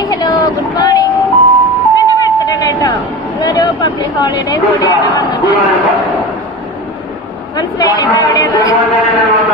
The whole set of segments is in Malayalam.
ഹായ് ഹലോ ഗുഡ് മോർണിംഗ് എന്റെ ബർത്ത്ഡേ കേട്ടോ. ഇതൊരു പബ്ലിക് ഹോളിഡേ കൂടിയാണ് വന്നത്. മനസ്സിലായില്ല എവിടെയാണ്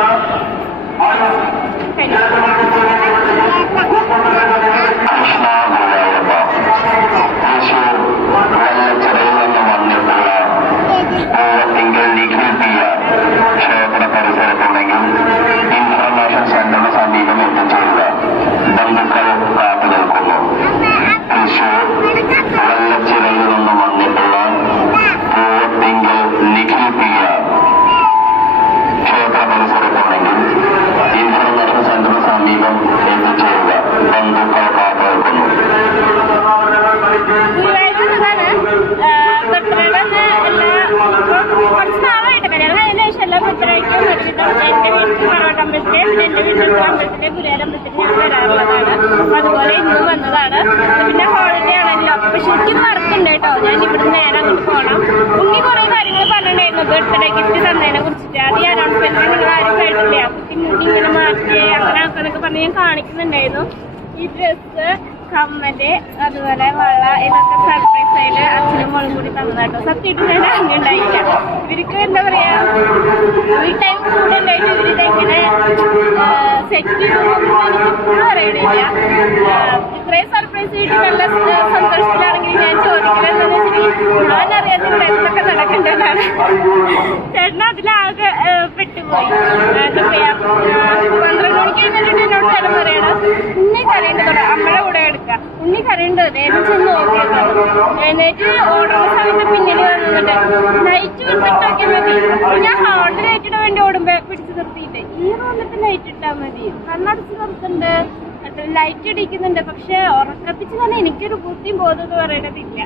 ബർത്ത്ഡേക്കും ഒരുവിധം എന്റെ വീട്ടിൽ പറവട്ടമ്പലത്തിലെ പിന്നെ എന്റെ വീട്ടിൽ അമ്പലത്തിലെ ഗുരുവായൂരമ്പലത്തിൽ ഞാൻ വരാറുള്ളതാണ്. അപ്പൊ അതുപോലെ ഇന്ന് വന്നതാണ്. പിന്നെ ഹോളിഡേ ആണല്ലോ. അപ്പൊ ശരിക്കും വർക്ക് ഉണ്ട് കേട്ടോ. ഞാൻ ഇവിടെ നേരെ അങ്ങോട്ട് പോകണം ഉണ്ണി കുറെ കാര്യങ്ങൾ പറഞ്ഞിട്ടുണ്ടായിരുന്നു. ബർത്ത്ഡേ ഗിഫ്റ്റ് തന്നതിനെ കുറിച്ചിട്ട്. അത് ഈ അനൗൺസ്മെന്റ് നിങ്ങൾ ആരും കേട്ടില്ലേ അപ്പൊ മുടി ഇങ്ങനെ മാറ്റി അങ്ങനെ ആക്കാന്നൊക്കെ പറഞ്ഞ് ഞാൻ കാണിക്കുന്നുണ്ടായിരുന്നു. ഈ ഡ്രസ്സ് കമ്മൽ അതുപോലെ വള ഇതൊക്കെ സർപ്രൈസ് ആയിട്ട് അച്ഛനും മോളും കൂടി തന്നതാട്ടോ. സത്യമായിട്ട് ഞാൻ അറിഞ്ഞിട്ടുണ്ടായില്ല ഇവർക്ക് എന്താ പറയാ ഈ ടൈം കൂടെ ഉണ്ടായിട്ട് ഇവർ ഇതെങ്ങനെ സെറ്റ് ഇപ്പോഴും അറിയണില്ല. ഇത്രയും സർപ്രൈസ് കിട്ടി നല്ല സന്തോഷത്തിലാണെങ്കിൽ ഞാൻ ചോദിക്കില്ല എന്താണെന്ന് വെച്ചിട്ടുണ്ടെങ്കിൽ ഞാൻ എന്തൊക്കെ നടക്കേണ്ടതാണ് ചേട്ടൻ അതിലാകെ പെട്ടുപോയി. എന്താ പറയാ ഉണ്ണി ചെന്ന് നോക്കിയത് എന്നിട്ട് ഓടുന്ന സമയത്ത് പിന്നിൽ വന്നിട്ട് നൈറ്റ് വിട്ടിട്ടൊക്കെ മതി ഞാൻ ഹാളിൽ വേണ്ടി ഓടുമ്പോ പിടിച്ചു നിർത്തിയിട്ട് ഈ വന്നിട്ട് നൈറ്റ് ഇട്ടാ മതി കണ്ണടച്ച് നിർത്തുന്നുണ്ട് ലൈറ്റ് അടിക്കുന്നുണ്ട് പക്ഷെ ഉറക്കപ്പിച്ച് തന്നെ എനിക്കൊരു ബുദ്ധിയും ബോധം എന്ന് പറയണതില്ല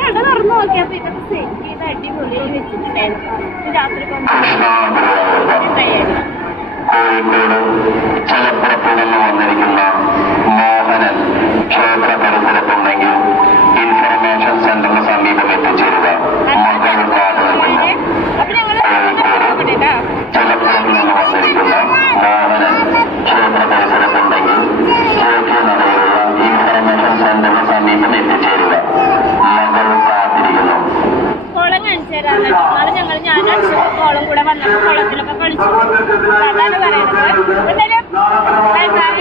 കട തുറന്നു നോക്കിയപ്പോ ഇതൊക്കെ സെറ്റ് ചെയ്ത് അടിപൊളി വെച്ചിട്ടുണ്ടായിരുന്നു രാത്രി കൊണ്ട് വന്നിരിക്കുന്ന സമീപം എത്തിച്ചേരുക ചലപ്പുറത്ത് നിന്ന് വന്നിരിക്കുന്ന മോഹനൻ ക്ഷേത്ര പരിസരത്തുണ്ടെങ്കിൽ കിഴക്കേ നടയിലുള്ള ഇൻഫർമേഷൻ സെന്ററിന് സമീപം എത്തിച്ചേരുക മകൾ കാത്തിരിക്കുന്നു കുളം കാണിച്ചു തരാം നാളെ ഞങ്ങൾ ഞാൻ അച്ഛനും കോളം കൂടെ വന്നപ്പോ കുളത്തിലൊക്കെ കളിച്ചു. അതാണ് പറയുന്നത്. എന്തായാലും ബൈ ബൈ.